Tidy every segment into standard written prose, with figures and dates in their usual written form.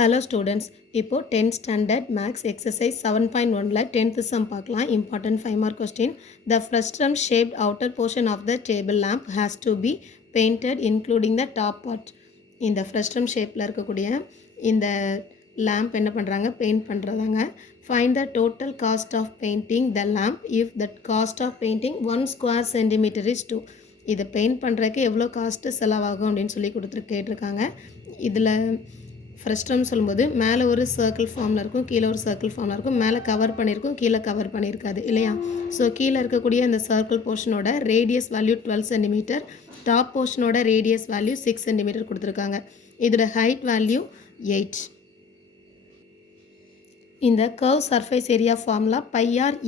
Hello students, இப்போ 10th standard max exercise 7.1ல 10th sum பார்க்கலாம். Important 5 mark question. The frustum shaped outer portion of the table lamp has to be painted including the top part. இந்த frustum shapeல இருக்கக்கூடிய இந்த lamp என்ன பண்றாங்க paint பண்றதாங்க. Find the total cost of painting the lamp if the cost of painting 1 square centimeter is 2. இதை paint பண்ணுறதுக்கு எவ்வளோ cost செலவாகும் அப்படின்னு சொல்லி கேட்டிருக்காங்க. இதில் ஃப்ரஸ்டம் சொல்லும்போது மேலே ஒரு சர்க்கிள் ஃபார்மில் இருக்கும், கீழே ஒரு சர்க்கிள் ஃபார்மில் இருக்கும், மேலே கவர் பண்ணியிருக்கும், கீழே கவர் பண்ணியிருக்காது இல்லையா. ஸோ கீழே இருக்கக்கூடிய அந்த சர்க்கிள் போர்ஷனோட ரேடியஸ் வேல்யூ 12 சென்டிமீட்டர், டாப் போர்ஷனோட ரேடியஸ் வேல்யூ 6 சென்டிமீட்டர் கொடுத்துருக்காங்க. இதோட ஹைட் வேல்யூ 8. இந்த curve surface area formula pi r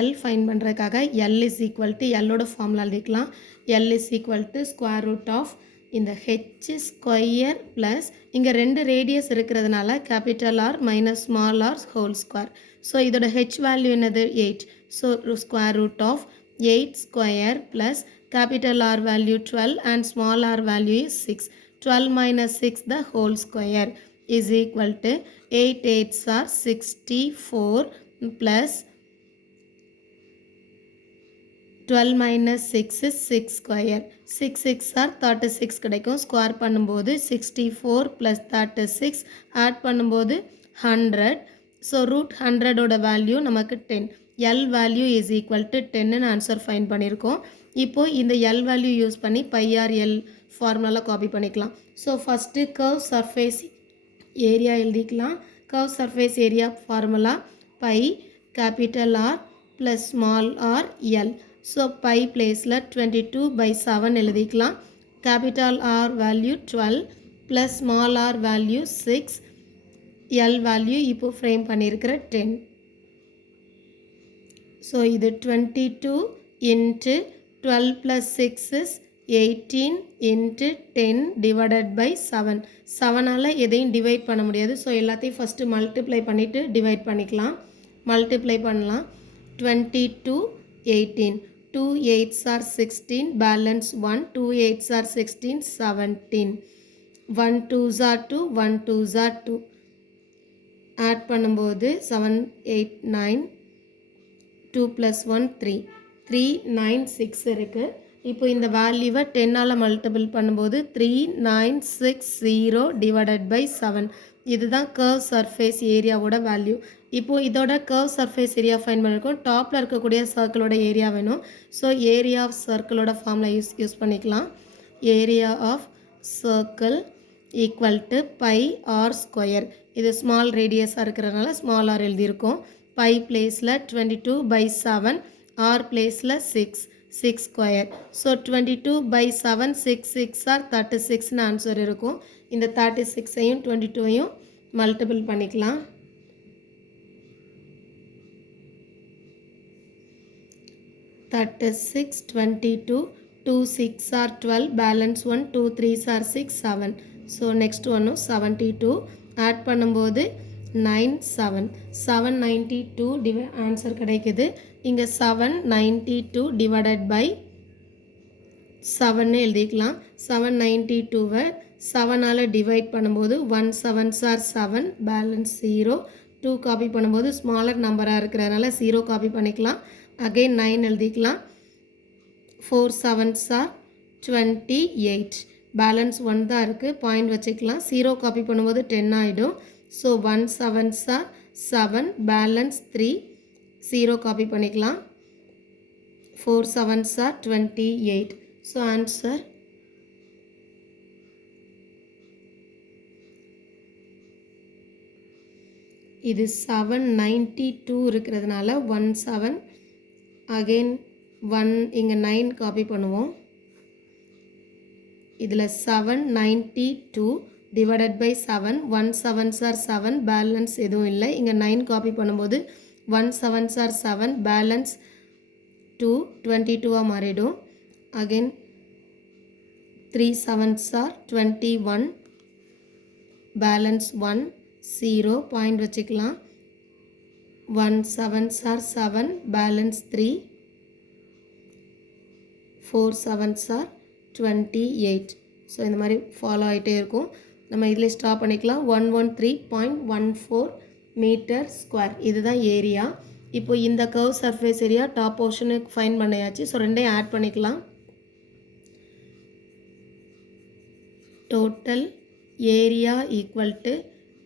L find பண்ணுறதுக்காக எல் இஸ் ஈக்குவல் டு எல்லோட ஃபார்முலா எழுதிக்கலாம். L is equal to square root of இந்த ஹெச் ஸ்கொயர் ப்ளஸ் இங்கே 2 radius இருக்கிறதுனால capital R minus small R whole square. So இதோட H value என்னது 8. So square root of 8 square plus capital R value 12 and small R value is 6. 12 minus 6 the whole square is equal to 8 8s are 64 plus 12 minus 6 is 6 square. 6 6 are 36 கிடைக்கும். Square பண்ணும்போது 64 plus 36 add பண்ணும்போது 100. So root 100ஓட value நமக்கு 10. L value is equal to 10ன்னு answer find பண்ணியிருக்கோம். இப்போது இந்த L value use பண்ணி pi r L ஃபார்முலாவில் காப்பி பண்ணிக்கலாம். So first curve surface area எழுதிக்கலாம். Curve surface area formula pi capital R plus small R L. So pi பிளேஸில் 22/7 எழுதிக்கலாம். Capital R value 12 plus small R value 6, L value இப்போது frame பண்ணியிருக்கிற 10. So இது 22 into 12 plus 6 is 18 into 10 divided by 7. 7ஆல் எதையும் divide பண்ண முடியாது. So எல்லாத்தையும் first multiply பண்ணிவிட்டு டிவைட் பண்ணிக்கலாம். மல்டிப்ளை பண்ணலாம். 22 18. 2 8s are 16, balance 1. 2 8s are 16, 17. 1 2s are 2, 1 2s are 2. Add பண்ணும்போது 7 8 9, 2 plus 1 3. 3 9 6 இருக்குது. இப்போ இந்த வேல்யூவை 10ஆல் மல்டிபிள் பண்ணும்போது 3960 டிவைடட் பை 7. இதுதான் கர்வ் சர்ஃபேஸ் ஏரியாவோட வேல்யூ. இப்போது இதோட கர்வ் சர்ஃபேஸ் ஏரியா ஃபைன் பண்ணியிருக்கோம். டாப்பில் இருக்கக்கூடிய சர்க்கிளோட ஏரியா வேணும். ஸோ ஏரியா ஆஃப் சர்க்கிளோட ஃபார்முலா யூஸ் பண்ணிக்கலாம். Area of circle equal to pi R square. இது ஸ்மால் ரேடியஸாக இருக்கிறதுனால ஸ்மால் ஆர் எழுதியிருக்கோம். பை பிளேஸில் 22/7, ஆர் பிளேஸில் 6 ஸ்கொயர். ஸோ 22/7 6 6 ஆர் 36ன்னு ஆன்சர் இருக்கும். இந்த 36ஐயும் 22ஐயும் மல்டிபிள் பண்ணிக்கலாம். 36 22 2 6 are 12, balance 1 2 3s are 6 7. So next ஒன்றும் 72 ஆட் பண்ணும்போது 9 7 792 ஆன்சர் கிடைக்குது. இங்கே 792 டிவைடட் பை 7ன்னு எழுதிக்கலாம். 792வை 7ஆல் டிவைட் பண்ணும்போது 1 7s are 7, பேலன்ஸ் 0. 2 காப்பி பண்ணும்போது ஸ்மாலர் நம்பராக இருக்கிறதுனால 0 காப்பி பண்ணிக்கலாம். அகெயின் 9 எழுதிக்கலாம். 4 7s are 28, பேலன்ஸ் 1 தான் இருக்குது, பாயிண்ட் வச்சுக்கலாம். 0 காப்பி பண்ணும்போது 10 ஆகிடும். So 1 7s are 7, balance 3, 0 copy பண்ணிக்கலாம். 4 7s are 28. ஸோ ஆன்சர் இது 792 இருக்கிறதுனால 1 7, அகெயின் 1 இங்கே 9 காப்பி பண்ணுவோம். இதில் 792 divided by 7, 1 7s are 7, balance எதுவும் இல்லை. இங்கே 9 காப்பி பண்ணும்போது 1 7s are 7, பேலன்ஸ் 2 22ஆக மாறிடும். Again 3 7s are 21, balance 1 0, point வச்சுக்கலாம். 1 7s are 7, balance 3, 4 7s are 28. So இந்த மாதிரி ஃபாலோ ஆகிட்டே இருக்கும். நம்ம இதில் ஸ்டாப் பண்ணிக்கலாம். 113.14 மீட்டர் ஸ்கொயர் இதுதான் ஏரியா. இப்போ இந்த கர்வ் சர்ஃபேஸ் ஏரியா டாப் போர்ஷனுக்கு ஃபைன் பண்ணியாச்சு. ஸோ ரெண்டையும் ஆட் பண்ணிக்கலாம். Total area equal to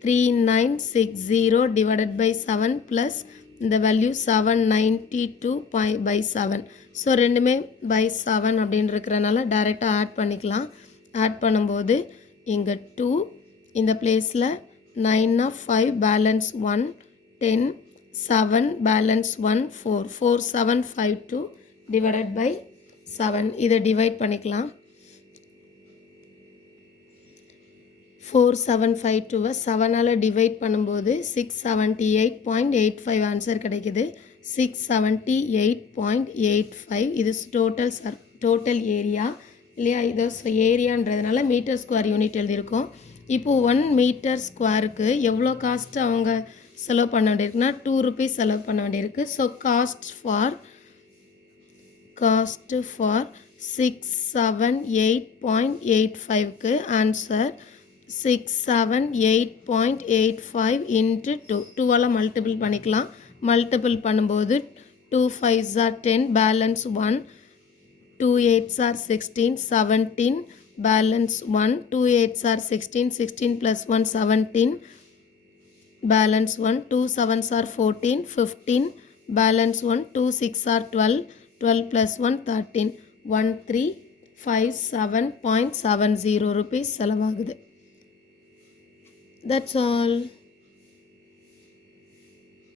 3960 divided by 7 plus இந்த வேல்யூ 792/7. ஸோ ரெண்டுமே பை 7 அப்படின்னு இருக்கிறனால டைரெக்டாக ஆட் பண்ணிக்கலாம். ஆட் பண்ணும்போது இங்கே 2 இந்த பிளேஸில் 9 of 5 balance 1 10 7 balance 1 4 4752 divided by 7. இதை டிவைட் பண்ணிக்கலாம். 4752 7ஆல் டிவைட் பண்ணும்போது 678.85 ஆன்சர் கிடைக்குது. 678.85 இது டோட்டல் ஏரியா இல்லையா? இது ஏரியான்றதுனால மீட்டர் ஸ்கொயர் யூனிட் எழுதியிருக்கோம். இப்போது 1 மீட்டர் ஸ்கொயருக்கு எவ்வளோ காஸ்ட் அவங்க செலவு பண்ண வேண்டியிருக்குன்னா 2 rupees செலவு பண்ண வேண்டியிருக்கு. ஸோ காஸ்ட் ஃபார் 678.85க்கு ஆன்சர் 678.85 into 2 2ஆல் மல்டிபிள் பண்ணிக்கலாம். மல்டிபிள் பண்ணும்போது 2 5s are 10 balance 1 2 8s are 16 17 balance 1 2 8s are 16 16 plus 1 17 balance 1 2 7s are 14 15 balance 1 2 6 are 12 12 plus 1 13 1357.70 rupees செலவாகுது. That's all.